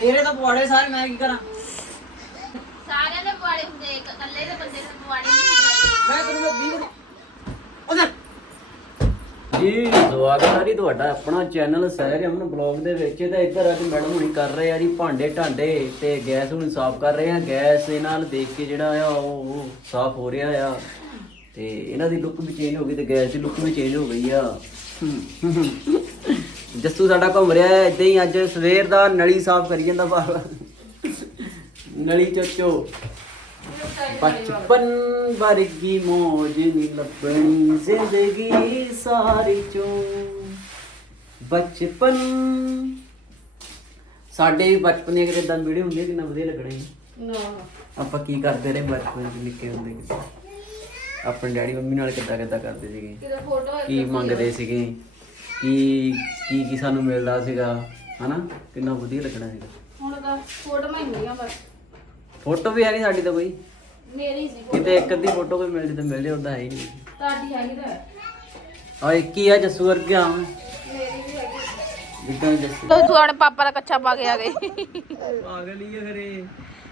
ਤੇਰੇ ਤਾਂ ਪਵਾੜੇ ਸਾਰੇ ਮੈਂ ਕੀ ਕਰਾਂ? ਸਾਰਿਆਂ ਦੇ ਪਵਾੜੇ ਹੁੰਦੇ ਇੱਕ ਇਕੱਲੇ ਦੇ ਬੰਦੇ ਦੇ ਪਵਾੜੇ ਨਹੀਂ ਹੁੰਦੇ। ਮੈਂ ਤੈਨੂੰ ਮੈਂ 20 ਉਹਦੇ ਜੀ ਸਵਾਗਤ ਹੈ ਜੀ ਤੁਹਾਡਾ ਆਪਣਾ ਚੈਨਲ ਸਹਿਰ ਅਮਨ ਬਲੌਗ ਦੇ ਵਿੱਚ। ਤੇ ਇੱਧਰ ਅੱਜ ਮੈਡਮ ਹੁਣੀ ਕਰ ਰਹੇ ਆ ਜੀ ਭਾਂਡੇ ਢਾਂਡੇ ਤੇ ਗੈਸ ਹੁਣੀ ਸਾਫ਼ ਕਰ ਰਹੇ ਆ। ਗੈਸ ਦੇ ਨਾਲ ਦੇਖ ਕੇ ਜਿਹੜਾ ਆ ਉਹ ਸਾਫ਼ ਹੋ ਰਿਹਾ ਆ। ਤੇ ਇਹਨਾਂ ਦੀ ਲੁੱਕ ਵੀ ਚੇਂਜ ਹੋ ਗਈ ਤੇ ਗੈਸ ਦੀ ਲੁੱਕ ਵੀ ਚੇਂਜ ਹੋ ਗਈ ਆ। ਜੱਸੂ ਸਾਡਾ ਘੁੰਮ ਰਿਹਾ ਹੈ ਇਦਾਂ ਹੀ ਅੱਜ ਸਵੇਰ ਦਾ ਨਲੀ ਸਾਫ਼ ਕਰੀ ਜਾਂਦਾ ਬਾਰ ਨਲੀ ਚੋਚੋ। ਬਚਪਨ ਵਰਗੀ ਮੌਜ ਨੀ ਲੱਭਣੀ ਜ਼ਿੰਦਗੀ ਸਾਰੀ ਚੋਂ। ਬਚਪਨ। ਸਾਡੇ ਵੀ ਬਚਪਨ ਦੀਆਂ ਕਿਤੇ ਵੀਡੀਓ ਹੁੰਦੀ ਕਿੰਨਾ ਵਧੀਆ ਲੱਗਣਾ ਸੀ। ਆਪਾਂ ਕੀ ਕਰਦੇ ਰਹੇ ਬਚਪਨ ਚ ਨਿੱਕੇ ਹੁੰਦੇ ਕਿਤੇ? ਆਪਣੇ ਡੈਡੀ ਮੰਮੀ ਨਾਲ ਕਿੱਦਾਂ ਕਿੱਦਾਂ ਕਰਦੇ ਸੀਗੇ? ਕਿਤੇ ਫੋਟੋ ਕੀ ਮੰਗਦੇ ਸੀਗੇ? ਕੀ ਕੀ ਕੀ ਸਾਨੂੰ ਮਿਲਦਾ ਸੀਗਾ ਹਨਾ? ਕਿੰਨਾ ਵਧੀਆ ਲੱਗਣਾ ਸੀਗਾ। ਹੁਣ ਤਾਂ ਫੋਟੋ ਮੈਂ ਹੁੰਦੀਆਂ ਬਸ। ਫੋਟੋ ਵੀ ਹੈ ਨਹੀਂ ਸਾਡੀ ਤਾਂ ਕੋਈ। ਮੇਰੀ ਸੀ ਕਿਤੇ ਇੱਕ ਅੱਧੀ ਫੋਟੋ ਕੋਈ ਮਿਲ ਜੇ ਤਾਂ ਮਿਲ ਜੇ ਉਦਾਂ ਹੈ ਹੀ ਨਹੀਂ। ਤੁਹਾਡੀ ਹੈਗੀ ਤਾਂ। ਹੈ। ਆ ਇੱਕ ਹੀ ਆ ਜੱਸੂ ਵਰਗਾ ਮੇਰੀ ਵੀ ਹੈਗੀ। ਜਿੱਦਾਂ ਜੱਸੂ। ਤੂੰ ਤੁਹਾਡੇ ਪਾਪਾ ਦਾ ਕੱਚਾ ਪਾ ਕੇ ਆ ਗਈ। ਪਾਗਲ ਹੀ ਆ ਖਰੇ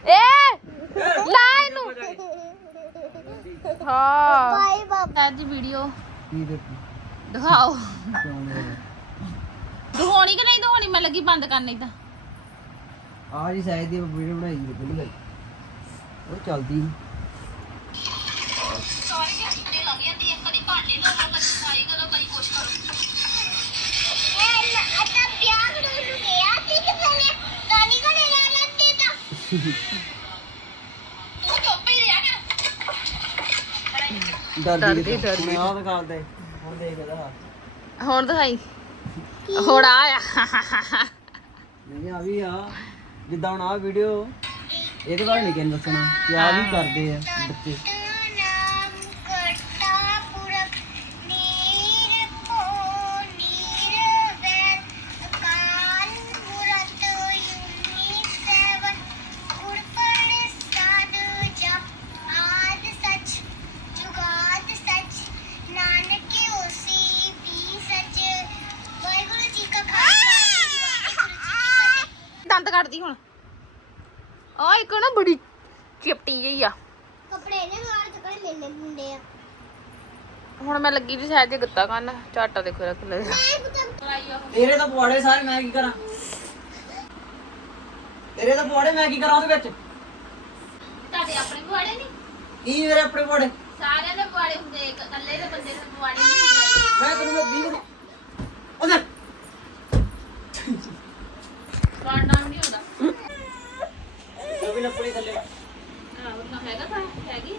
ਏ! ਲਾ ਇਹਨੂੰ। ਹਾਂ। ਬਾਈ ਬਾਬਾ ਅੱਜ ਵੀਡੀਓ ਕੀ ਦੇਖੀ ਦਿਖਾਓ। ਦਿਖਾਉਣੀ ਕਿ ਨਹੀਂ ਦਿਖਾਉਣੀ? ਮੈਂ ਲੱਗੀ ਬੰਦ ਕਰਨ ਨਹੀਂ ਤਾਂ ਆ ਜੀ ਸਾਇਦ ਦੀ ਵੀਡੀਓ ਬਣਾਈ ਜੀ ਪਹਿਲੀ ਵਾਰ। ਉਹ ਚੱਲਦੀ ਡਰਦੀ ਡਰਦੀ। ਮੈਂ ਆਹ ਦਿਖਾ ਦੇ। ਹੁਣ ਦੇਖ ਇਹਦਾ ਹੁਣ ਦਿਖਾਈ। ਹੁਣ ਆਇਆ ਨਹੀਂ ਆ ਵੀ ਆ। ਜਿੱਦਾਂ ਹੁਣ ਆ ਵੀਡੀਓ ਇਹਦੇ ਬਾਰੇ ਨਹੀਂ ਕਿਹਨ ਦੱਸਣਾ ਕਿ ਆ ਵੀ ਕਰਦੇ ਆ ਬੱਚੇ। ਆ। ਹੁਣ ਮੈਂ ਲੱਗੀ ਵੀ ਸ਼ਾਇਦ ਜੇ ਗੁੱਤਾ ਕੰਨ ਝਾਟਾ ਦੇਖੋ ਰੱਖ ਲੈ। ਤੇਰੇ ਤਾਂ ਪਵਾੜੇ ਸਾਰੇ ਮੈਂ ਕੀ ਕਰਾਂ? ਤੇਰੇ ਤਾਂ ਪਵਾੜੇ ਮੈਂ ਕੀ ਕਰਾਂ ਉਹਦੇ ਵਿੱਚ? ਤੁਹਾਡੇ ਆਪਣੇ ਪਵਾੜੇ ਨਹੀਂ ਕੀ ਮੇਰੇ ਆਪਣੇ ਪਵਾੜੇ ਸਾਰਿਆਂ ਦੇ ਪਵਾੜੇ ਹੁੰਦੇ ਇੱਕ ਇਕੱਲੇ ਦੇ ਬੰਦੇ ਦੇ ਪਵਾੜੇ ਨਹੀਂ ਹੁੰਦੇ ਮੈਂ ਤੈਨੂੰ ਮੈਂ 20 ਉਹਦੇ ਪਵਾੜਾ ਨਹੀਂ ਹੁੰਦਾ ਉਹ ਵੀ ਨੱਪਣੀ ਥੱਲੇ ਹਾਂ ਉਹਨਾਂ ਹੈਗਾ ਤਾਂ ਹੈਗੀ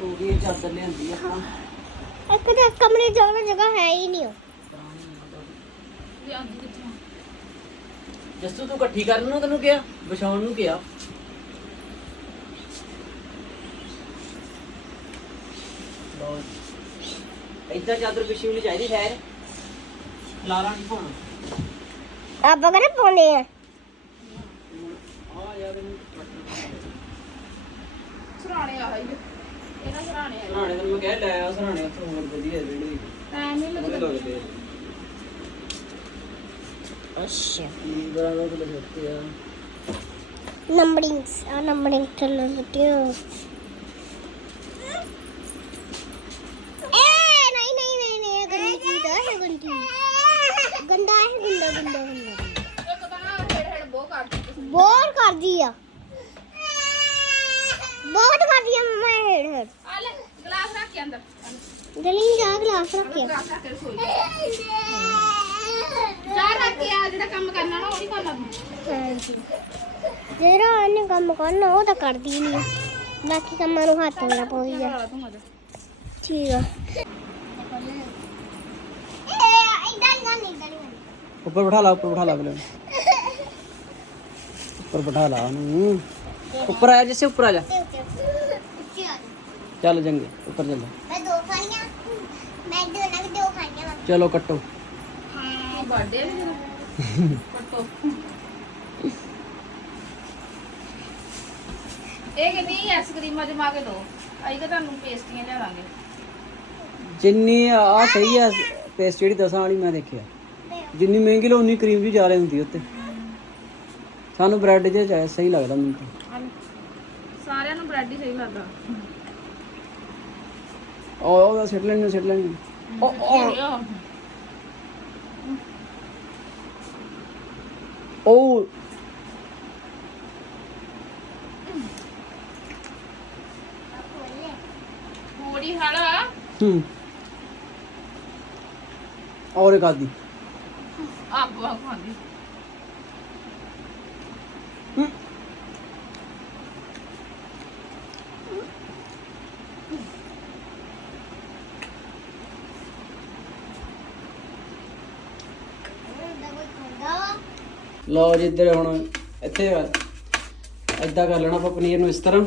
ਤੂੰ ਵੀ ਚਾਦਰ ਲਿਆਂਦੀ ਆਪਾਂ। ਇੱਕ ਤਾਂ ਕਮਰੇ ਜਾਣ ਜਗ੍ਹਾ ਹੈ ਹੀ ਨਹੀਂ ਉਹ। ਵੀ ਆਉਂਦੀ ਕਿੱਥੋਂ? ਜੱਸੂ ਤੂੰ ਇਕੱਠੀ ਕਰਨ ਨੂੰ ਤੈਨੂੰ ਕਿਹਾ? ਵਿਛਾਉਣ ਨੂੰ ਕਿਹਾ? ਲਓ ਜੀ। ਏਦਾਂ ਚਾਦਰ ਵਿਛੀ ਹੋਣੀ ਚਾਹੀਦੀ ਖੈਰ। ਲਾਲਾ ਨਹੀਂ ਪਾਉਣਾ। ਆਪਾਂ ਕਹਿੰਦੇ ਪਾਉਣੇ ਆ? ਆ ਯਾਰ ਇਹਨੂੰ ਸਰਾਣੇ ਆ ਹੀ ਇਹਨਾਂ ਸਰਾਣੇ ਆ ਸਰਾਣੇ ਤੈਨੂੰ ਮੈਂ ਕਹਿ ਲੈ ਆ ਸਰਾਣੇ ਉੱਥੋਂ ਹੋਰ ਵਧੀਆ ਜਿਹੜੀ ਉਹਦੇ ਲੱਗਦਾ ਲੱਗਦੇ ਅੱਛਾ ਲੱਗਦੇ ਆ ਗੰਦੀ ਹੈ ਗੰਦਾ ਗੰਦਾ ਗੰਦਾ ਬਹੁਤ ਕਰਦੀ ਆ। ਬਹੁਤ ਕਰਦੀ ਆ ਮਮਾ ਹੇੜ ਹੇੜ ਆ ਲੈ ਗਲਾਸ ਰੱਖ ਕੇ ਅੰਦਰ। ਜਲੀ ਜਾ ਗਲਾਸ ਰੱਖ ਕੇ। ਜਾ ਰੱਖ ਕੇ ਆ ਜਿਹੜਾ ਕੰਮ ਕਰਨਾ ਨਾ ਉਹ ਨਹੀਂ ਕਰਨਾ ਤੂੰ। ਹਾਂਜੀ। ਜਿਹੜਾ ਉਹਨੇ ਕੰਮ ਕਰਨਾ ਉਹ ਤਾਂ ਕਰਦੀ ਨਹੀਂ ਬਾਕੀ ਕੰਮਾਂ ਨੂੰ ਹੱਥ ਤੂੰ ਆ ਜਾ। ਠੀਕ ਆ। ਉੱਪਰ ਬਿਠਾ ਲਾ ਉੱਪਰ ਬਿਠਾ ਲਾ ਬਲੇ ਉੱਪਰ ਬਿਠਾ ਲਾ ਉਹਨੂੰ। ਉੱਪਰ ਆ ਜਿਸੇ ਉੱਪਰ ਆ ਜਾ। ਚੱਲ ਜੰਗੇ ਉੱਪਰ ਚੱਲ। ਮੈਂ ਦੋ ਖਾਈਆਂ ਮੈਂ ਦੋ ਨਾ ਦੋ ਖਾਈਆਂ ਚਲੋ ਕੱਟੋ। ਤੂੰ ਬਰਥਡੇ ਵੀ ਕੱਟੋ। ਇਹ ਕਹਿੰਦੀ ਆਈਸਕ੍ਰੀਮਾਂ ਜਮਾ ਕੇ ਦੋ ਆਈ ਕਿ ਤੁਹਾਨੂੰ ਪੇਸਟੀਆਂ ਲਿਆ ਦਾਂਗੇ ਜਿੰਨੀ ਆ ਸਹੀ ਆ ਪੇਸਟ ਜਿਹੜੀ ਦਸਾਂ ਵਾਲੀ ਮੈਂ ਦੇਖਿਆ। ਜਿੰਨੀ ਮਹਿੰਗੀ ਲਓ ਉਨੀ ਕਰੀਮ ਵੀ ਜ਼ਿਆਦਾ ਹੁੰਦੀ ਉੱਤੇ। ਸਾਨੂੰ ਬ੍ਰੈਡ ਜੇ ਸਹੀ ਲੱਗਦਾ ਮੈਨੂੰ ਸਾਰਿਆਂ ਨੂੰ ਬ੍ਰੈਡ ਹੀ ਸਹੀ ਲੱਗਦਾ। ਉਹਦਾ ਸਿੱਟ ਲੈਣੀ ਸਿੱਟ ਲੈਣੀ ਉਹ ਉਹ ਉਹ ਥੋੜੀ ਹਾਲਾ ਹੂੰ ਔਰ ਇੱਕ ਆਦੀ ਅੱਗ ਵਾ ਖਾਂਦੀ ਲਓ ਜੀ ਇੱਧਰ ਹੁਣ ਇੱਥੇ ਏਦਾਂ ਕਰ ਲੈਣਾ ਆਪਾਂ ਪਨੀਰ ਨੂੰ ਇਸ ਤਰ੍ਹਾਂ।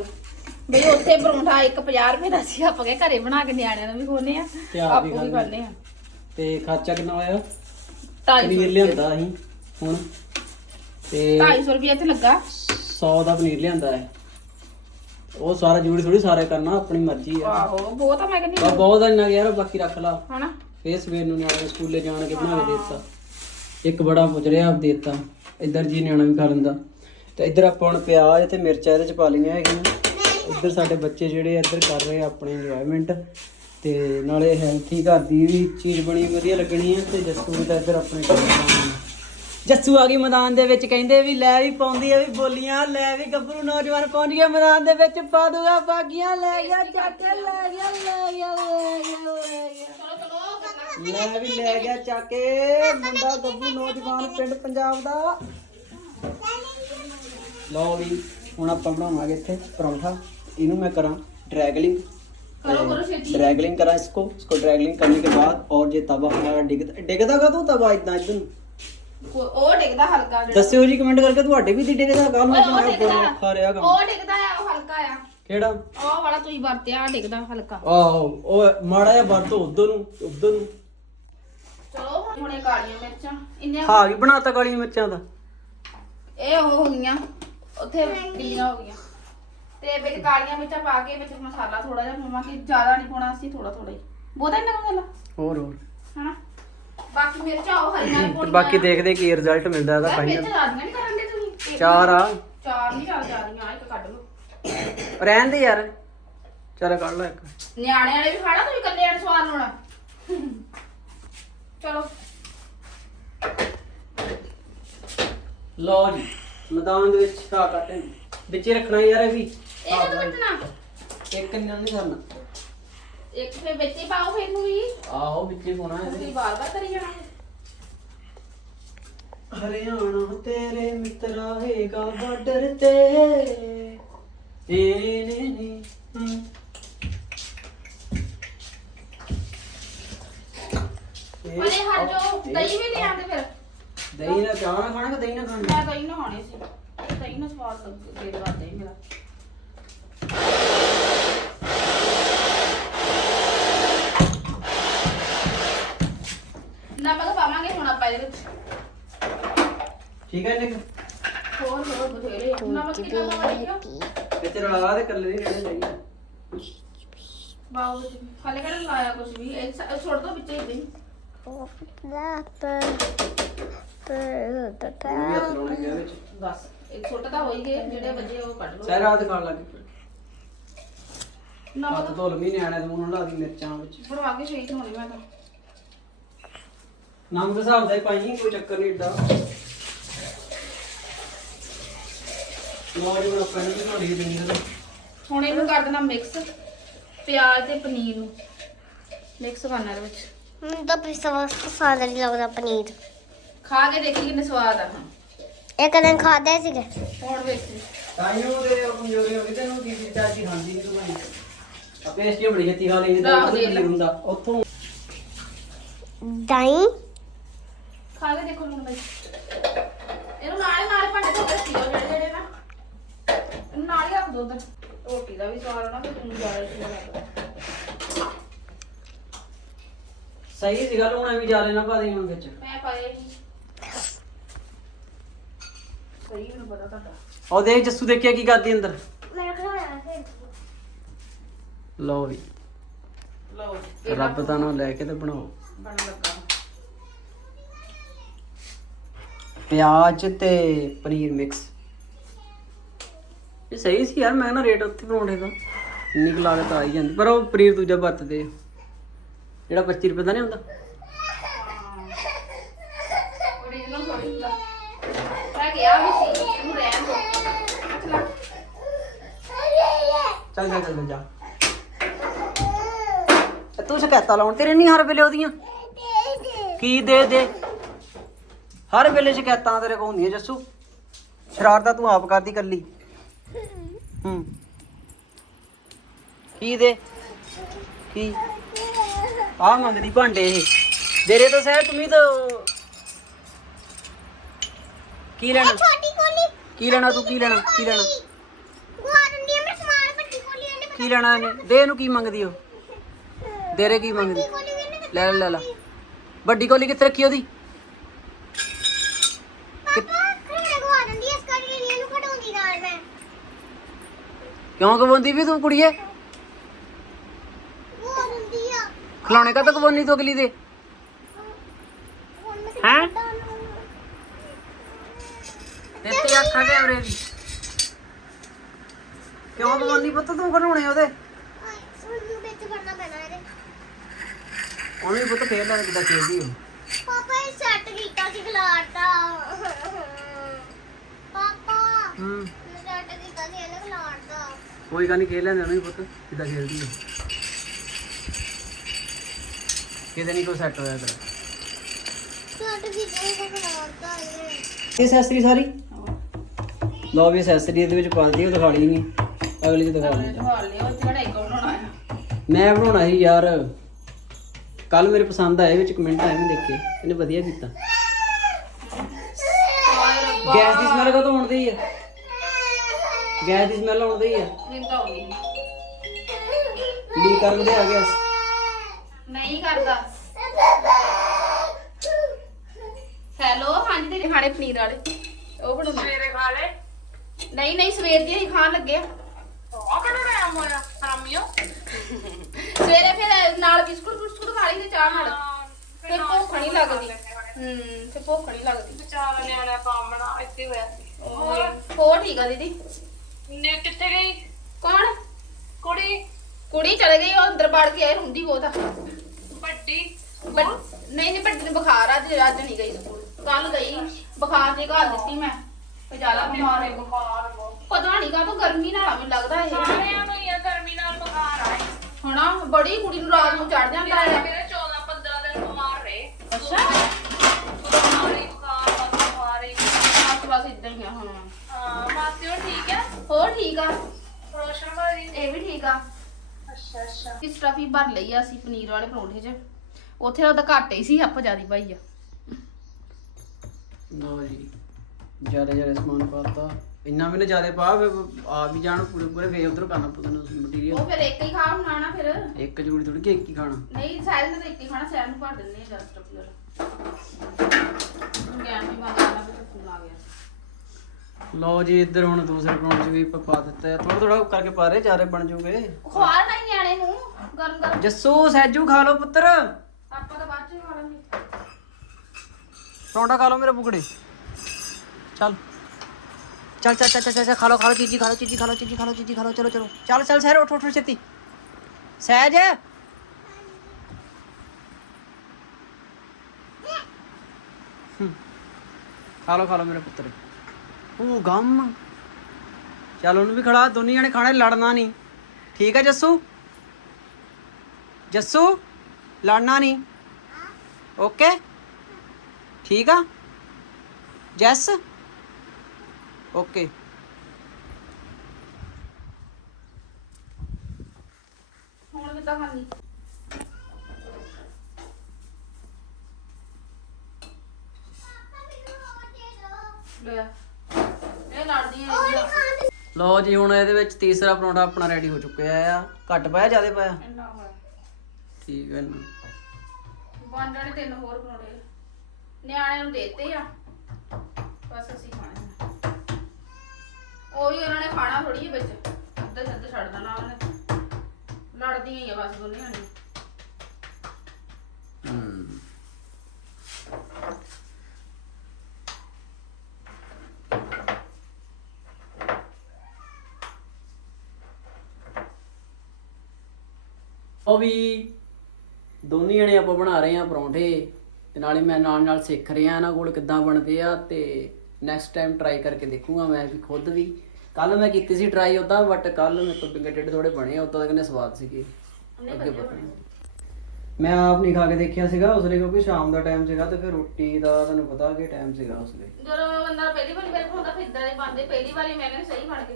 ਬਈ ਉੱਥੇ ਪਰੌਂਠਾ 150 ਰੁਪਏ ਦਾ ਸੀ ਆਪਾਂ ਕੇ ਘਰੇ ਬਣਾ ਕੇ ਨਿਆਣਿਆਂ ਨੂੰ ਵੀ ਖੋਨੇ ਆ ਤੇ ਆਪ ਵੀ ਆਪੂ ਵੀ ਖਾਂਦੇ ਖਾਣੇ ਆ ਤੇ ਖਰਚਾ ਕਿੰਨਾ ਹੋਇਆ? 250 ਪਨੀਰ ਲਿਆਂਦਾ ਅਸੀਂ ਹੁਣ। ਤੇ 250 ਰੁਪਏ ਤੇ ਲੱਗਾ। 100 ਦਾ ਪਨੀਰ ਲਿਆਂਦਾ ਹੈ। ਉਹ ਸਾਰਾ ਜੂੜੀ ਥੋੜੀ ਸਾਰੇ ਕਰਨਾ ਆਪਣੀ ਮਰਜ਼ੀ ਆ। ਆਹੋ ਬਹੁਤ ਆ ਮੈਂ ਕਹਿੰਦੀ ਬਸ ਬਹੁਤ ਇੰਨਾ ਯਾਰ ਬਾਕੀ ਰੱਖ ਲਾ। ਹਨਾ? ਫੇਰ ਸਵੇਰ ਨੂੰ ਨਿਆਣੇ ਸਕੂਲੇ ਜਾਣ ਕੇ ਬਣਾ ਕੇ ਦੇ ਦਿੱਤਾ। ਇੱਕ ਬੜਾ ਪੁਜਰਿਆ ਆਪ ਦੇ ਦਿੱਤਾ। ਇੱਧਰ ਜੀ ਨਿਆਣਾ ਵੀ ਖਾ ਲੈਂਦਾ। ਤੇ ਇੱਧਰ ਆਪਾਂ ਹੁਣ ਪਿਆਜ਼ ਤੇ ਮਿਰਚਾਂ ਇਹਦੇ ਚ ਪਾ ਲਈਆਂ ਹੈਗੀਆਂ। ਇੱਧਰ ਸਾਡੇ ਬੱਚੇ ਜਿਹੜੇ ਇੱਧਰ ਕਰ ਰਹੇ ਆ ਆਪਣੀ ਇੰਜੋਇਮੈਂਟ ਤੇ ਨਾਲੇ ਹੈਲਥੀ ਘਰ ਦੀ ਵੀ ਚੀਜ਼ ਬਣੀ ਵਧੀਆ ਲੱਗਣੀ ਹੈ ਤੇ ਜੱਸੂ ਵੀ ਤਾਂ ਇੱਧਰ ਆਪਣੇ ਕੰਮ ਜੱਸੂ ਆ ਗਈ ਮੈਦਾਨ ਦੇ ਵਿੱਚ, ਕਹਿੰਦੇ ਵੀ ਲੈ ਵੀ ਪਾਉਂਦੀ ਆ, ਵੀ ਬੋਲੀਆਂ, ਲੈ ਵੀ ਗੱਭਰੂ ਨੌਜਵਾਨ ਪਹੁੰਚ ਗਿਆ ਮੈਦਾਨ ਦੇ ਵਿੱਚ ਪਾ ਦੂਗਾ ਬਾਗੀਆਂ ਲੈ ਗਿਆ ਚੱਕ ਲੈ ਗਿਆ ਲੈ ਗਿਆ ਲੈ ਗਿਆ। ਮੈਂ ਵੀ ਲੈ ਗਿਆ ਚਾਕੇ ਮੁੰਡਾ ਗੱਭੂ ਨੌਜਵਾਨ ਪਿੰਡ ਪੰਜਾਬ ਦਾ। ਲਓ ਵੀ ਹੁਣ ਆਪਾਂ ਬਣਾਵਾਂਗੇ ਇੱਥੇ ਪਰੌਂਠਾ। ਇਹਨੂੰ ਮੈਂ ਕਰਾਂ ਡਰੈਗਲਿੰਗ ਡਰੈਗਲਿੰग ਕਰਾਂ ਇਸਕੋ ਇਸਕੋ ਡਰੈਗਲਿੰਗ ਕਰਨੇ ਕੇ ਬਾਅਦ ਔਰ ਜੇ ਤਵਾ ਹਮਾਰਾ ਡਿੱਗਦਾ ਡਿੱਗਦਾ ਕਾ ਤੂੰ ਤਵਾ ਇਦਾਂ ਇਦਾਂ ਉਹ ਡਿੱਗਦਾ ਹਲਕਾ ਜਿਹੜਾ। ਦੱਸਿਓ ਜੀ ਕਮੈਂਟ ਕਰਕੇ ਤੁਹਾਡੇ ਵੀ ਦੀ ਡਿੱਗਦਾ? ਕਾ ਨੂੰ ਮੈਂ ਖਾ ਰਿਹਾ ਗਾ ਉਹ ਡਿੱਗਦਾ ਆ ਹਲਕਾ ਆ। ਕਿਹੜਾ? ਉਹ ਵਾਲਾ ਤੁਸੀਂ ਵਰਤਿਆ ਡਿੱਗਦਾ ਹਲਕਾ। ਆਹੋ ਉਹ ਮਾੜਾ ਜਿਹਾ ਵਰਤੋ ਉਧਰ ਨੂੰ ਉਧਰ ਨੂੰ। ਚਲੋ ਹੁਣ ਹੁਣੇ ਕਾਲੀਆਂ ਮਿਰਚਾਂ। ਇੰਨੇ ਹਾਂ ਵੀ ਬਣਾਤਾ ਕਾਲੀਆਂ ਮਿਰਚਾਂ ਦਾ। ਇਹ ਉਹ ਹੋ ਗਈਆਂ ਉੱਥੇ ਗਿੱਲੀਆਂ ਹੋ ਗਈਆਂ। ਤੇ ਵਿੱਚ ਕਾਲੀਆਂ ਮਿਰਚਾਂ ਪਾ ਕੇ ਵਿੱਚ ਮਸਾਲਾ ਥੋੜਾ ਜਿਹਾ ਪਾਵਾਂਗੇ। ਜ਼ਿਆਦਾ ਨਹੀਂ ਪਾਉਣਾ ਸੀ ਥੋੜਾ ਥੋੜਾ ਹੀ। ਬਹੁਤਾ ਇੰਨਾ ਮਸਾਲਾ? ਹੋਰ ਹੋਰ। ਹਨਾ? ਬਾਕੀ ਮਿਰਚਾਂ ਉਹ ਹਰੀਆਂ ਤੇ ਪਾਉਣੀਆਂ ਬਾਕੀ। ਦੇਖਦੇ ਕੀ ਰਿਜ਼ਲਟ ਮਿਲਦਾ ਇਹਦਾ ਯਾਰ, ਫਾਈਨਲ ਮਿਰਚਾਂ ਜ਼ਿਆਦੀਆਂ ਨਹੀਂ ਕਰਨ ਦੇ ਤੁਸੀਂ ਚਾਰ ਆ। ਚਾਰ ਨਹੀਂ ਚੱਲ ਜਾਂਦੀਆਂ ਇੱਕ ਕੱਢ ਲਓ। ਰਹਿਣ ਦੇ ਯਾਰ। ਚੱਲ ਕੱਢ ਲੈ ਇੱਕ। ਨਿਆਣੇ ਵਾਲੇ ਵੀ ਖਾਣਾ ਤੁਸੀਂ ਇਕੱਲੇ ਆਣ ਸਵਾਦ ਲਾਉਣਾ। ਚਲੋ। ਲਓ ਜੀ ਮੈਦਾਨ ਦੇ ਵਿੱਚ ਖਾ ਕੱਟੇ ਵਿੱਚੇ ਰੱਖਣਾ ਯਾਰ ਇਹ ਵੀ। ਇਹ ਕਦੋਂ ਕੱਟਣਾ? ਇੱਕ ਨਾਲ ਨਹੀਂ ਕਰਨਾ। ਇੱਕ ਫੇ ਵਿੱਚ ਹੀ ਪਾਓ ਫੇਰ ਨੂੰ ਵੀ ਆਹੋ ਵਿੱਚੇ ਪਾਉਣਾ ਇਹਦੇ ਤੁਸੀਂ ਬਾਰ ਬਾਰ ਕਰੀ ਜਾਣਾ। ਹਰਿਆਣਾ ਤੇਰੇ ਮਿੱਤਰਾ ਹੈਗਾ ਬਾਰਡਰ ਤੇ। ਏ ਨੇ ਨੇ ਹਮ। ਅਰੇ ਹਟ ਜਾਓ। ਦਹੀਂ ਵੀ ਲਿਆਂਦੇ ਫਿਰ। ਦਹੀਂ ਨਾਲ ਚਾਹ ਨਾਲ ਖਾਣਾ ਕਿ ਦਹੀਂ ਨਾਲ ਖਾਣਾ? ਮੈਂ ਦਹੀਂ ਨਹਾਉਣੇ ਸੀ। ਦਹੀਂ ਨਾਲ ਸਵਾਦ ਲੱਗ ਦੇ ਦਵਾ ਦੇ ਮੇਰਾ। ਨਮਕ ਪਾਵਾਂਗੇ ਹੁਣ ਆਪਾਂ ਇਹਦੇ ਵਿੱਚ। ਠੀਕ ਹੈ ਨਿਕ? ਹੋਰ ਹੋਰ ਬਥੇਰੇ। ਨਮਕ ਕਿੰਨਾ ਪਾਵਾਂਗੇ? ਵਿੱਚ ਰਲਾ ਦੇ ਕੱਲੇ ਨਹੀਂ ਰਹਿਣੇ ਚਾਹੀਦੇ ਵਿੱਚ ਹਾਲੇ ਕਿਹੜਾ ਲਾਇਆ ਕੁਝ ਵੀ? ਇਹ ਸੁੱਟ ਦੋ ਵਿੱਚ ਹੀ ਦਹੀਂ ਵੀ ਹੱਥ ਲਾਉਣੇ ਗਿਆ ਵਿੱਚ ਬਸ ਇੱਕ ਸੁੱਟ ਤਾਂ ਹੋਈ ਗਏ ਜਿਹੜੇ ਵੱਜੇ ਉਹ ਕੱਢ ਲਓ ਸਾਰਾ ਹੱਥ ਖਾਣ ਲੱਗ ਪਏ ਨਮਕ ਹੱਥ ਧੋ ਲਵੀ ਨਿਆਣੇ ਦੇ ਮੂੰਹ ਨੂੰ ਲਾ ਦੀ ਮਿਰਚਾਂ ਵਿੱਚ। ਬਣਵਾ ਕੇ ਸ਼ਹੀਦ ਹੋਣੀ ਮੈਂ ਤਾਂ। ਨਮਕ ਹਿਸਾਬ ਦਾ ਹੀ ਪਾਈ ਕੋਈ ਚੱਕਰ ਨਹੀਂ ਏਡਾ ਲੋ ਜੀ ਹੁਣ ਪੈਨ ਵੀ ਤੁਹਾਡੀ ਪਨੀਰ ਹੁਣ ਇਹਨੂੰ ਕਰ ਦੇਣਾ ਮਿਕਸ ਪਿਆਜ਼ ਤੇ ਪਨੀਰ ਨੂੰ। ਮਿਕਸ ਕਰਨਾ ਇਹਦੇ ਵਿੱਚ। ਹੁਣ ਤਾਂ ਪਿਸਵਾ ਸਵਾਦ ਨਹੀਂ ਲੱਗਦਾ ਪਨੀਰ। ਖਾ ਕੇ ਦੇਖੀ ਕਿੰਨੇ ਸਵਾਦ ਆ ਇੱਕ ਦਿਨ ਖਾਦੇ ਸੀਗੇ? ਹੁਣ ਵੇਖੀ। ਤਾਈਓ ਦੇ ਕਮਜ਼ੋਰੀ ਹੋ ਗਈ ਤੈਨੂੰ ਕੀ ਕੀ ਚਾਹੀ ਖਾਂਦੀ ਨਹੀਂ ਤੂੰ ਭਾਈ ਆ ਪੇਸਟੀ ਬੜੀ ਛੇਤੀ ਖਾ ਲਈ ਤਾਂ ਦੇਖ ਲੈ। ਪਨੀਰ ਹੁੰਦਾ ਉੱਥੋਂ। ਦਹੀਂ ਖਾ ਕੇ ਦੇਖੋ ਹੁਣ ਬਈ। ਇਹਨੂੰ ਨਾਲੇ ਨਾਲੇ ਭਾਂਡੇ ਧੋ ਕੇ ਰੱਖਿਓ ਜਿਹੜੇ ਜਿਹੜੇ ਨਾ। ਇਹਨੂੰ ਨਾਲ ਹੀ ਰੱਖ ਦੋ ਉਧਰ। ਰੋਟੀ ਦਾ ਵੀ ਸਵਾਦ ਆਉਣਾ ਤੇ ਤੂੰ ਜ਼ਿਆਦਾ ਹੀ ਲੱਗਦਾ ਸਹੀ ਸੀਗਾ ਲੂਣਾ ਵੀ ਜਾਲੇ ਨਾ ਪਾ ਹੁਣ ਵਿੱਚ। ਮੈਂ ਪਾਇਆ ਨਹੀਂ। ਸਹੀ ਨੂੰ ਪਤਾ ਉਹ ਦੇਖ ਜੱਸੂ ਦੇਖਿਆ ਕੀ ਕਰਦੀ ਅੰਦਰ? ਮੈਂ ਵੀ। ਲਓ ਰੱਬ ਦਾ ਨਾਮ ਲੈ ਕੇ ਤੇ ਬਣਾਓ। ਪਿਆਜ਼ ਤੇ ਪਨੀਰ ਮਿਕਸ। ਇਹ ਸਹੀ ਸੀ ਯਾਰ ਮੈਂ ਨਾ ਰੇਟ ਉੱਥੇ ਬਣਾਉਣੇ ਦਾ। ਨਿਕਲਾ ਕੇ ਤਾਂ ਆਈ ਜਾਂਦੀ ਪਰ ਉਹ ਪਨੀਰ ਦੂਜਾ ਵਰਤਦੇ ਆ। ਜਿਹੜਾ 25 ਰੁਪਏ ਦਾ ਨਹੀਂ ਹੁੰਦਾ। ਓਰੀਜਨਲ ਥੋੜੀ ਹੁੰਦਾ। ਮੈਂ ਕਿਹਾ ਵੀ ਸੀ ਇਹਨੂੰ ਰਹਿਣ ਦੋ। ਚੱਲ ਜਾ ਚੱਲ ਜਾ ਤੇ ਤੂੰ ਸ਼ਿਕਾਇਤਾਂ ਲਾਉਣ ਤੇਰੇ ਨਹੀਂ ਹਰ ਵੇਲੇ ਉਹਦੀਆਂ। ਕੀ ਦੇ ਦੇ? ਹਰ ਵੇਲੇ ਸ਼ਿਕਾਇਤਾਂ ਤੇਰੇ ਕੋਲ ਹੁੰਦੀਆਂ ਜੱਸੂ। ਸ਼ਰਾਰਤਾਂ ਤੂੰ ਆਪ ਕਰਦੀ ਕੱਲੀ ਹੂੰ। ਕੀ ਦੇ? ਕੀ? ਆ ਮੰਗਦੀ ਭਾਂਡੇ ਇਹ। ਦੇਰੇ ਤਾਂ ਸਹਿਰ ਤੁਮੀ ਤਾਂ ਕੀ ਲੈਣਾ? ਛੋਟੀ ਕੋਲੀ। ਕੀ ਲੈਣਾ ਤੂੰ? ਕੀ ਲੈਣਾ? ਕੀ ਲੈਣਾ? ਗੁਆ ਦਿੰਦੀ ਆ ਮੈਂ ਸਮਾਨ ਵੱਡੀ ਕੋਲੀ ਇਹਨੇ ਕੀ ਲੈਣਾ ਇਹਨੇ? ਦੇ ਇਹਨੂੰ ਕੀ ਮੰਗਦੀ ਉਹ? ਦੇ ਰੇ ਕੀ ਮੰਗਦੀ? ਲੈ ਲੈ ਲੈ ਲਾ। ਵੱਡੀ ਕੋਲੀ ਕਿੱਥੇ ਰੱਖੀ ਉਹਦੀ? ਆ ਨਹੀਂ ਕਿਉਂ ਕਬੋਂਦੀ ਵੀ ਤੂੰ ਕੁੜੀਏ ਗੁਆ ਦਿੰਦੀ ਆ ਖਿਲਾਉਣੇ ਕਾ ਤਾਂ ਕਬੋਨੀ ਤੂੰ ਅਗਲੀ ਦੇ? ਹੈਂ? ਇੱਥੇ ਅੱਖਾਂ ਦੀ ਕਿਉਂ ਕਬੋਨੀ ਪੁੱਤ ਤੂੰ ਖਿਲਾਉਣੇ ਉਹਦੇ? ਉਹਨੂੰ ਵਿੱਚ ਕਰਨਾ ਪੈਣਾ ਇਹਦੇ ਉਹਨੂੰ ਵੀ ਪੁੱਤ ਖੇਡ ਲੈ ਕਿੱਦਾਂ ਖੇਡਦੀ ਉਹ ਪਾਪਾ ਇਹ ਸੈੱਟ ਕੀਤਾ ਸੀ ਖਿਲਾਰਤਾ ਪਾਪਾ ਹੂੰ। ਸੈੱਟ ਕੀਤਾ ਸੀ ਇਹਨੇ ਖਿਲਾਰਤਾ ਕੋਈ ਗੱਲ ਨਹੀਂ ਖੇਡ ਲੈਂਦੇ ਉਹਨੂੰ ਵੀ ਪੁੱਤ ਕਿੱਦਾਂ ਖੇਡਦੀ ਉਹ ਕਿਤੇ ਨਹੀਂ ਕੋਈ ਸੈੱਟ ਹੋਇਆ ਤੇਰਾ। ਇਹ। ਅਸੈਸਰੀ ਸਾਰੀ? ਲਓ ਵੀ ਅਸੈਸਰੀ ਇਹਦੇ ਵਿੱਚ ਪਾਉਂਦੀ ਉਹ ਦਿਖਾ ਲਈ ਨਹੀਂ। ਅਗਲੀ ਚ ਦਿਖਾ ਲਈ ਹਾਲ ਲਿਓ ਕਿਹੜਾ ਇੱਕ ਬਣਾਉਣਾ ਹੈ ਮੈਂ ਬਣਾਉਣਾ ਸੀ ਯਾਰ। ਕੱਲ ਮੇਰੇ ਪਸੰਦ ਆਏ ਵਿੱਚ ਕਮੈਂਟ ਆਏ ਮੈਂ ਦੇਖੇ। ਇਹਨੇ ਵਧੀਆ ਕੀਤਾ। ਗੈਸ ਦੀ ਸਮੈਲ ਕਦੋਂ ਆਉਂਦੀ ਹੈ ਗੈਸ ਦੀ ਸਮੈਲ ਆਉਂਦੀ ਹੈ ਮੈਨੂੰ ਤਾਂ ਆਉਂਦੀ ਕਰਨ ਦੇ ਆ ਗੈਸ। ਨਹੀਂ ਕਰਦਾ। ਹੈਲੋ ਹਾਂਜੀ ਤੇਰੇ ਖਾਣੇ ਪਨੀਰ ਵਾਲੇ। ਉਹ ਬਣਾਉਣਾ। ਸਵੇਰੇ ਖਾ ਲੈ। ਨਹੀਂ ਨਹੀਂ ਸਵੇਰ ਦੀ ਹੀ ਖਾਣ ਲੱਗੇ ਆ। ਉਹ ਕਿਹੜਾ ਟਾਈਮ ਹੋਇਆ ਸ਼ਾਮੀਓ? ਸਵੇਰੇ ਫਿਰ ਨਾਲ ਬਿਸਕੁਟ ਬਿਸਕੁਟ ਖਾ ਲਈ ਤੇ ਚਾਹ ਨਾਲ। ਫਿਰ ਭੁੱਖ ਨਹੀਂ ਲੱਗਦੀ। ਹੂੰ ਫਿਰ ਭੁੱਖ ਨਹੀਂ ਲੱਗਦੀ। ਚਾਰ ਨਿਆਣਾ ਕਾਮਣਾ ਇੱਥੇ ਹੋਇਆ ਸੀ। ਹੋਰ ਹੋਰ ਠੀਕ ਆ ਦੀਦੀ। ਨੇ ਕਿੱਥੇ ਗਈ? ਕੌਣ? ਕੁੜੀ। ਕੁੜੀ ਚਲੇ ਗਈ ਉਹ ਅੰਦਰ ਵੜ ਕੇ ਆਈ ਹੁੰਦੀ ਬਹੁਤ ਆ। ਬਟ ਨਹੀਂ ਨਹੀਂ ਬਟ ਬੁਖਾਰ ਅੱਜ ਅੱਜ ਨਹੀਂ ਗਈ ਸਕੂਲ। ਕੱਲ ਗਈ ਬੁਖਾਰ ਦੀ ਘਾਲ ਦਿੱਤੀ ਮੈਂ। ਤੇ ਜ਼ਿਆਦਾ ਬਿਮਾਰ ਹੈ ਬੁਖਾਰ ਪਤਾ ਨਹੀਂ ਕਾ ਗਰਮੀ ਨਾਲ ਆ ਮੈਨੂੰ ਲੱਗਦਾ ਇਹ। ਸਾਰਿਆਂ ਨੂੰ ਹੀ ਆ ਗਰਮੀ ਨਾਲ ਬੁਖਾਰ ਆਏ ਹਣਾ ਬੜੀ ਕੁੜੀ ਨੂੰ ਰਾਤ ਨੂੰ ਚੜ ਜਾਂਦਾ ਮੇਰੇ ਹੈ ਮੇਰੇ 14 15 ਦਿਨ ਬਿਮਾਰ ਰਹੇ। ਅੱਛਾ। ਬਿਮਾਰੀ ਬੁਖਾਰ ਬਸ ਬਿਮਾਰੀ ਬਸ ਬਸ ਇਦਾਂ ਹੀ ਆ ਹੁਣ। ਹਾਂ ਮਾਸੀ ਉਹ ਠੀਕ ਹੈ ਹੋਰ ਠੀਕ ਆ। ਰੋਸ਼ਨ ਭਾਜੀ ਇਹ ਵੀ ਠੀਕ ਆ। ਅੱਛਾ ਅੱਛਾ। ਤਰ੍ਹਾਂ ਵੀ ਭਰ ਲਈ ਆ ਅਸੀਂ ਪਨੀਰ ਵਾਲੇ ਪਰੌਂਠੇ 'ਚ। ਉੱਥੇ ਤਾਂ ਘੱਟ ਹੀ ਸੀ ਆਪਾਂ ਜ਼ਿਆਦਾ ਪਾਈ ਆ। ਲਓ ਜੀ ਜ਼ਿਆਦਾ ਜ਼ਿਆਦਾ ਸਮਾਨ ਪਾਤਾ। ਇੰਨਾ ਵੀ ਨਾ ਜ਼ਿਆਦਾ ਪਾ ਫਿਰ ਆ ਵੀ ਜਾਣ ਪੂਰੇ ਪੂਰੇ ਫੇਰ ਉਧਰ ਕਰਨਾ ਪਊਗਾ ਨਾ ਮਟੀਰੀਅਲ ਉਹ ਫਿਰ ਇੱਕ ਹੀ ਖਾ ਬਣਾਣਾ ਫਿਰ। ਇੱਕ ਜੋੜੀ ਥੋੜੀ ਕਿ ਇੱਕ ਹੀ ਖਾਣਾ। ਨਹੀਂ ਸਾਇਦ ਨੇ ਤਾਂ ਇੱਕ ਹੀ ਖਾਣਾ ਸਾਇਦ ਨੂੰ ਭਰ ਦਿੰਦੇ ਆ ਜਸਟ ਪੀਰ ਗਿਆਨ ਵੀ ਬੰਦ ਕਰਨਾ ਫਿਰ ਫੋਨ ਆ ਗਿਆ। ਲਓ ਜੀ ਇੱਧਰ ਹੁਣ ਦੂਸਰੇ ਪਰੌਂਠੇ 'ਚ ਵੀ ਆਪਾਂ ਪਾ ਦਿੱਤਾ ਥੋੜਾ ਥੋੜਾ ਕਰਕੇ ਪਾ ਰਹੇ ਚਾਰੇ ਬਣ ਜੂਗੇ। ਖਵਾਲ ਨਹੀਂ ਨਿਆਣੇ ਨੂੰ ਗਰਮ ਗਰਮ। ਜੱਸੂ ਸੈਜੂ ਖਾ ਲਓ ਪੁੱਤਰ। ਆਪਾਂ ਤਾਂ ਬਾਅਦ ਚ ਖਾ ਲਾਂਗੇ। ਪਰੌਂਠਾ ਖਾ ਲਓ ਮੇਰੇ ਬੁਗੜੇ ਚੱਲ। ਚੱਲ ਚੱਲ ਚੱਲ ਚੱਲ ਚੱਲ, ਖਾ ਲਓ ਖਾ ਲਓ, ਚੀਜੀ ਖਾ ਲਓ, ਚੀਜੀ ਖਾ ਲਓ, ਚੀਜੀ ਖਾ ਲਓ, ਚੀਜੀ ਖਾ ਲਓ, ਚਲੋ ਚਲੋ। ਚੱਲ ਚੱਲ, ਸਹਿਰ, ਉੱਠ ਉੱਠ, ਛੇਤੀ। ਸਹਿਜ। ਹੂੰ। ਖਾ ਲਓ ਖਾ ਲਓ ਮੇਰੇ ਪੁੱਤਰ। ਉਹ ਗਮ। ਚੱਲ, ਉਹਨੂੰ ਵੀ ਖੜਾ ਦੋਨੀ ਜਣੇ ਖਾਣੇ, ਲੜਨਾ ਨਹੀਂ। ਠੀਕ ਹੈ ਜੱਸੂ? ਜੱਸੂ? ਲੜਨਾ ਨਹੀਂ। ਓਕੇ ਠੀਕ ਆ? ਜੈਸ ਓਕੇ ਹੁਣ ਖਾਣੀ ਲੈ ਜੀ ਹੁਣ ਇਹਦੇ ਵਿੱਚ ਤੀਸਰਾ ਪਰੌਂਠਾ ਆਪਣਾ ਰੈਡੀ ਹੋ ਚੁੱਕਿਆ ਆ। ਘੱਟ ਪਾਇਆ ਜ਼ਿਆਦਾ ਪਾਇਆ? ਇੰਨਾ ਹੋਇਆ। ਠੀਕ ਹੈ ਨਾ ਬਣ ਜਾਣੇ ਤਿੰਨ ਹੋਰ ਬਣਾਉਣੇ। ਨਿਆਣਿਆਂ ਨੂੰ ਦੇਤੇ ਆ। ਬਸ ਅਸੀਂ ਖਾਣੇ ਆ। ਉਹਨਾਂ ਨੇ ਖਾਣਾ ਥੋੜੀ ਜਿਹੀ ਵਿੱਚ। ਅੱਧਾ ਸਿੱਧ ਛੱਡ ਦੇਣਾ ਉਹਨੇ ਲੜਦੀਆਂ ਹੀ ਆ ਬਸ ਦੋਨੇ ਹਣੀ ਹਮ। ਉਹ ਦੋਨੇ ਜਣੇ ਆਪਾਂ ਬਣਾ ਰਹੇ ਆ ਪਰੌਂਠੇ ਤੇ ਨਾਲੇ ਮੈਂ ਨਾਲ ਨਾਲ ਸਿੱਖ ਰਿਹਾ ਇਹਨਾਂ ਕੋਲ ਕਿੱਦਾਂ ਬਣਦੇ ਆ ਤੇ ਨੈਕਸਟ ਟਾਈਮ ਟਰਾਈ ਕਰਕੇ ਦੇਖੂੰਗਾ ਮੈਂ ਵੀ ਖੁਦ ਵੀ। ਕੱਲ ਮੈਂ ਕੀਤੀ ਸੀ ਟਰਾਈ ਉਦਾਂ ਬਟ ਕੱਲ ਮੇਰੇ ਤੋਂ ਬਿੰਗੇ ਥੋੜੇ ਬਣੇ ਆ ਉਦਾਂ ਦਾ ਕਿੰਨੇ ਸਵਾਦ ਸੀਗੇ। ਅੱਗੇ ਪਤਾ ਨਹੀਂ। ਮੈਂ ਆਪ ਨਹੀਂ ਖਾ ਕੇ ਦੇਖਿਆ ਸੀਗਾ ਉਸ ਲਈ ਕਿਉਂਕਿ ਸ਼ਾਮ ਦਾ ਟਾਈਮ ਸੀਗਾ ਤੇ ਫਿਰ ਰੋਟੀ ਦਾ ਤੁਹਾਨੂੰ ਪਤਾ ਕਿ ਟਾਈਮ ਸੀਗਾ ਉਸ ਲਈ ਜਦੋਂ ਬੰਦਾ ਪਹਿਲੀ ਵਾਰੀ ਮੇਰੇ ਕੋਲ ਹੁੰਦਾ ਫਿਰ ਇਦਾਂ ਦੇ ਬਣਦੇ। ਪਹਿਲੀ ਵਾਰੀ ਮੈਂ ਕਹਿੰਦੀ ਸਹੀ ਬਣ ਗਏ।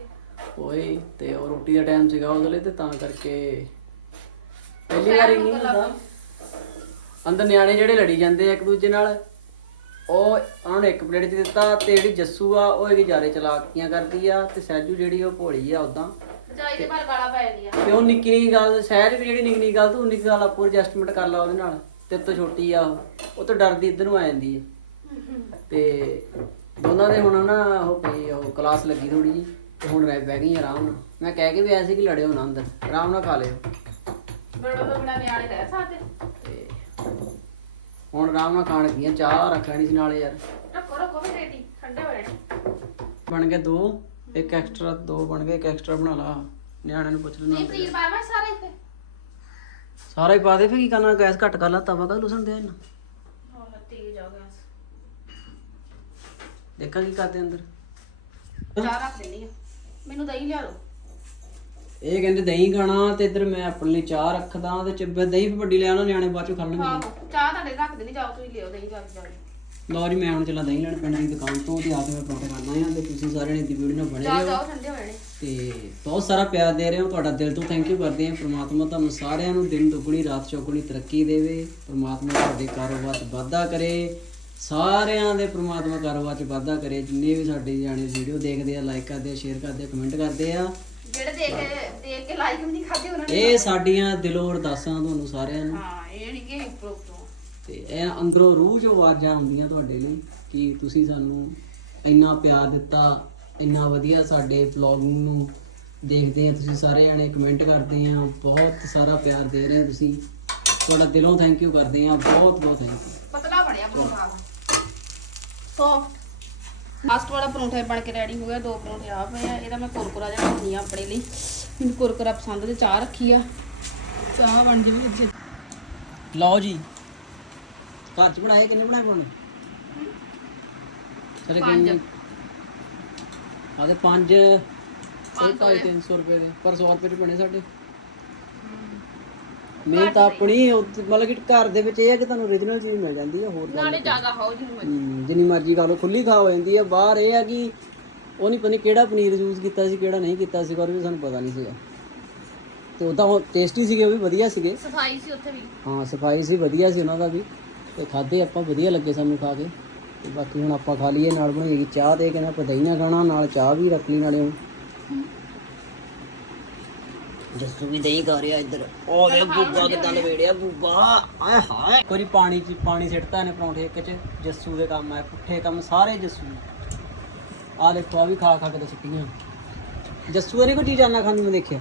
ਓਏ ਤੇ ਉਹ ਰੋਟੀ ਦਾ ਟਾਈਮ ਸੀਗਾ ਉਸ ਲਈ ਤੇ ਤਾਂ ਕਰਕੇ। ਪਹਿਲੀ ਵਾਰੀ ਨਹੀਂ ਹੁੰਦਾ। ਅੰਦਰ ਨਿਆਣੇ ਜਿਹੜੇ ਲੜੀ ਜਾਂਦੇ ਆ ਇੱਕ ਦੂਜੇ ਨਾਲ ਉਹ ਉਹਨਾਂ ਨੇ ਇੱਕ ਪਲੇਟ 'ਚ ਦਿੱਤਾ ਤੇ ਜਿਹੜੀ ਜੱਸੂ ਆ ਉਹ ਇਹਦੀ ਜਾਰੇ ਚਲਾਕੀਆਂ ਕਰਦੀ ਆ ਤੇ ਸਹਿਜੂ ਜਿਹੜੀ ਉਹ ਭੋਲੀ ਆ ਉਦਾਂ ਜਾਈ ਦੇ ਪਰ ਗਾਲਾਂ ਪੈ ਜਾਂਦੀਆਂ। ਤੇ ਉਹ ਨਿੱਕੀ ਨਿੱਕੀ ਗੱਲ ਸਹਿਜ ਵੀ ਜਿਹੜੀ ਨਿੱਕੀ ਨਿੱਕੀ ਗੱਲ ਤੂੰ ਨਿੱਕੀ ਗੱਲ ਆਪੋ ਐਡਜਸਟਮੈਂਟ ਕਰ ਲਾ ਉਹਦੇ ਨਾਲ ਤੇ ਤੋਂ ਛੋਟੀ ਆ ਉਹ। ਉਹ ਤੋਂ ਡਰਦੀ ਇੱਧਰ ਨੂੰ ਆ ਜਾਂਦੀ ਹੈ ਤੇ ਦੋਨਾਂ ਦੇ ਹੁਣ ਨਾ ਉਹ ਪਈ ਉਹ ਕਲਾਸ ਲੱਗੀ ਥੋੜੀ ਜੀ ਤੇ ਹੁਣ ਰਹਿ ਬਹਿ ਗਈ ਆਰਾਮ ਨਾਲ। ਮੈਂ ਕਹਿ ਕੇ ਵੀ ਐਸੀ ਕਿ ਲੜਿਓ ਨਾ ਅੰਦਰ ਆਰਾਮ ਨਾਲ ਖਾ ਲਿਓ। ਬੜੋ ਤੋਂ ਬਿਨਾ ਨਿਆਣੇ ਰਹਿ ਸਕਦੇ। ਤੇ ਹੁਣ ਆਰਾਮ ਨਾਲ ਖਾਣ ਗਈਆਂ ਚਾਹ ਰੱਖ ਲੈਣੀ ਸੀ ਨਾਲੇ ਯਾਰ। ਰੱਖੋ ਰੱਖੋ ਵੀ ਰੇਡੀ ਠੰਡੇ ਹੋ ਜਾਣੇ। ਬਣ ਗਏ ਦੋ ਇੱਕ ਐਕਸਟਰਾ ਦੋ ਬਣ ਗਏ ਇੱਕ ਐਕਸਟਰਾ ਬਣਾ ਲਾ। ਨਿਆਣਿਆਂ ਨੂੰ ਪੁੱਛ ਲੈਣਾ ਨਹੀਂ ਪਨੀਰ ਪਾਇਆ ਮੈਂ ਸਾਰੇ ਇੱਥੇ? ਸਾਰਾ ਹੀ ਪਾ ਦੇ ਫੇ ਕੀ ਕਰਨਾ ਗੈਸ ਘੱਟ ਕਰ ਲਾ ਤਵਾ ਕਾ ਲੁਸਣ ਦੇ ਨਾ ਤੇਜ਼ ਗਿਆ ਦੇਖਾਂ ਕੀ ਕਰਦੇ ਅੰਦਰ। ਚਾਹ ਰੱਖ ਦਿੰਦੀ ਆ। ਮੈਨੂੰ ਦਹੀਂ ਲਿਆ ਲਓ ਇਹ ਕਹਿੰਦੇ ਦਹੀਂ ਖਾਣਾ ਤੇ ਇੱਧਰ ਮੈਂ ਆਪਣੇ ਲਈ ਚਾਹ ਰੱਖਦਾ ਤੇ ਚੱਬੇ ਦਹੀਂ ਵੀ ਵੱਡੀ ਲੈ ਆਉਣਾ ਨਿਆਣੇ ਬਾਅਦ ਚੋਂ ਖਾ ਲੈਣਗੇ ਆਹੋ ਚਾਹ ਤੁਹਾਡੇ ਰੱਖ ਦਿੰਦੀ ਜਾਓ ਤੁਸੀਂ ਲਿਓ ਦਹੀਂ ਜਾ ਕੇ। ਲਓ ਜੀ ਮੈਂ ਹੁਣ ਚੱਲਾਂ ਦਹੀਂ ਲੈਣ ਪਿੰਡ ਦੀ ਦੁਕਾਨ ਤੋਂ ਤੇ ਆ ਕੇ ਮੈਂ ਪਰੌਂਠੇ ਖਾਣਾ ਆ ਤੇ ਤੁਸੀਂ ਸਾਰਿਆਂ ਨੇ ਦੀ ਵੀਡੀਓ ਨਾਲ ਬਣੇ ਜਾਓ ਰਹੋ। ਜਾਓ ਠੰਡੇ ਹੋ ਜਾਣੇ ਤੇ ਬਹੁਤ ਸਾਰਾ ਪਿਆਰ ਦੇ ਰਹੇ ਹੋ ਤੁਹਾਡਾ ਦਿਲ ਤੋਂ ਥੈਂਕ ਯੂ ਕਰਦੇ ਹਾਂ। ਪ੍ਰਮਾਤਮਾ ਤੁਹਾਨੂੰ ਸਾਰਿਆਂ ਨੂੰ ਦਿਨ ਦੁਗਣੀ ਰਾਤ ਚੌਗੁਣੀ ਤਰੱਕੀ ਦੇਵੇ। ਪ੍ਰਮਾਤਮਾ ਤੁਹਾਡੇ ਕਾਰੋਬਾਰ 'ਚ ਵਾਧਾ ਕਰੇ। ਸਾਰਿਆਂ ਦੇ ਪ੍ਰਮਾਤਮਾ ਕਾਰੋਬਾਰ 'ਚ ਵਾਧਾ ਕਰੇ। ਜਿੰਨੇ ਵੀ ਸਾਡੇ ਜਾਣੇ ਵੀਡੀਓ ਦੇਖਦੇ ਆ ਲਾਈਕ ਕਰਦੇ ਆ ਸ਼ੇਅਰ ਕਰਦੇ ਆ ਕਮੈਂਟ ਕਰਦੇ ਆ। ਜਿਹੜੇ ਦੇਖ ਕੇ ਦੇਖ ਕੇ ਲਾਈਕ ਵੀ ਨਹੀਂ ਖਾਦੇ ਉਹਨਾਂ ਨੇ ਇਹ ਸਾਡੀਆਂ ਦਿਲੋਂ ਅਰਦਾਸਾਂ ਤੁਹਾਨੂੰ ਸਾਰਿਆਂ ਨੂੰ। ਹਾਂ ਇਹ ਨਹੀਂ ਕਿ ਉੱਪਰੋਂ ਉੱਪਰੋਂ। ਤੇ ਇਹ ਅੰਦਰੋਂ ਰੂਹ ਚੋਂ ਆਵਾਜ਼ਾਂ ਆਉਂਦੀਆਂ ਤੁਹਾਡੇ ਲਈ ਕਿ ਤੁਸੀਂ ਸਾਨੂੰ ਇੰਨਾ ਪਿਆਰ ਦਿੱਤਾ ਇੰਨਾ ਵਧੀਆ ਸਾਡੇ ਵਲੌਗ ਨੂੰ ਦੇਖਦੇ ਆ ਤੁਸੀਂ ਸਾਰੇ ਜਣੇ ਕਮੈਂਟ ਕਰਦੇ ਆ ਬਹੁਤ ਸਾਰਾ ਪਿਆਰ ਦੇ ਰਹੇ ਤੁਸੀਂ। ਤੁਹਾਡਾ ਦਿਲੋਂ ਥੈਂਕ ਯੂ ਕਰਦੇ ਆ ਬਹੁਤ ਬਹੁਤ ਥੈਂਕ ਯੂ ਪਤਲਾ ਬਣਿਆ ਪਰੌਂਠਾ ਸੌਫਟ ਲਾਸਟ ਵਾਲਾ ਪਰੌਂਠਾ ਬਣ ਕੇ ਰੈਡੀ ਹੋ ਗਿਆ ਦੋ ਪਰੌਂਠੇ ਆ ਪਏ ਆ ਇਹਦਾ ਮੈਂ ਕੁਰਕੁਰਾ ਜਿਹਾ ਬਣਾਉਣੀ ਆ ਆਪਣੇ ਲਈ। ਮੈਨੂੰ ਕੁਰਕੁਰਾ ਪਸੰਦ ਤੇ ਚਾਹ ਰੱਖੀ ਆ। ਚਾਹ ਬਣਦੀ ਵੀ ਇੱਥੇ। ਲਓ ਜੀ। ਘਰ ਚ ਬਣਾਏ ਕਿੰਨੇ ਬਣਾਏ ਬਣਾਏ ਸਾਰੇ ਪੰਜ। ਆਦੇ ਪੰਜ। ਕੋਈ ਢਾਈ ਤਿੰਨ ਸੌ ਰੁਪਏ ਦੇ। ਪਰ 100 ਰੁਪਏ ਚ ਬਣੇ ਸਾਡੇ। ਮਿਹਨਤ ਆਪਣੀ ਉੱਥੇ- ਮਤਲਬ ਕਿ ਘਰ ਦੇ ਵਿੱਚ ਇਹ ਹੈ ਕਿ ਤੁਹਾਨੂੰ origignal ਚੀਜ਼ ਮਿਲ ਜਾਂਦੀ ਹੈ ਹੋਰ ਨਾਲੇ ਜ਼ਿਆਦਾ ਖਾਓ ਜਿਹਨੂੰ ਮਰਜ਼ੀ। ਹਮ, ਜਿੰਨੀ ਮਰਜ਼ੀ ਖਾ ਲਓ ਖੁੱਲੀ ਖਾ ਹੋ ਜਾਂਦੀ ਹੈ। ਬਾਹਰ ਇਹ ਹੈ ਕਿ ਉਹ ਨਹੀਂ ਪਤਾ ਨੀ ਕਿਹੜਾ ਪਨੀਰ ਯੂਜ਼ ਕੀਤਾ ਸੀ ਕਿਹੜਾ ਨਹੀਂ ਕੀਤਾ ਸੀ ਪਰ ਵੀ ਸਾਨੂੰ ਪਤਾ ਨਹੀਂ ਸੀਗਾ। ਤੇ ਉਹਦਾ ਉਹ ਟੇਸਟੀ ਸੀਗੇ ਉਹ ਵੀ ਵਧੀਆ ਸੀਗੇ। ਸਫ਼ਾਈ ਸੀ ਉੱਥੇ ਵੀ। ਹਾਂ ਸਫ਼ਾਈ ਸੀ ਵਧੀਆ ਸੀ ਉਹਨਾਂ ਦਾ ਵੀ। ਤੇ ਖਾਦੇ ਆਪਾਂ ਵਧੀਆ ਲੱਗੇ ਸਾਨੂੰ ਖਾ ਕੇ। ਤੇ ਬਾਕੀ ਹੁਣ ਆਪਾਂ ਖਾ ਲਈਏ ਨਾਲ ਬਣਾਈਏ ਚਾਹ ਦੇ ਕੇ ਨਾ ਆਪਾਂ ਦਹੀਂ ਨਾਲ ਖਾਣਾ ਨਾਲ ਚਾਹ ਵੀ ਰੱਖ ਲਈ ਨਾਲੇ ਹੁਣ। ਜੱਸੂ ਵੀ ਦਹੀਂ ਖਾ ਰਿਹਾ ਇੱਧਰ। ਉਹ ਵੇ ਬੂਬਾ ਕਿਦਾਂ ਲਵੇੜਿਆ ਬੂਬਾ। ਆਏ ਹਾਏ। ਕੋਈ ਪਾਣੀ ਚ ਪਾਣੀ ਸਿੱਟਦਾ ਨੇ ਪਰੌਂਠੇ ਇੱਕ ਚ ਜੱਸੂ ਦੇ ਕੰਮ ਆ ਪੁੱਠੇ ਕੰਮ ਸਾਰੇ ਜੱਸੂ ਆ ਦੇਖੋ ਆ ਵੀ ਖਾ ਖਾ ਕੇ ਤੇ ਸਿੱਟੀਆਂ। ਜੱਸੂ ਨੇ ਕੋਈ ਚੀਜ਼ ਆਨਾ ਖਾਂਦੀ ਮੈਂ ਦੇਖਿਆ।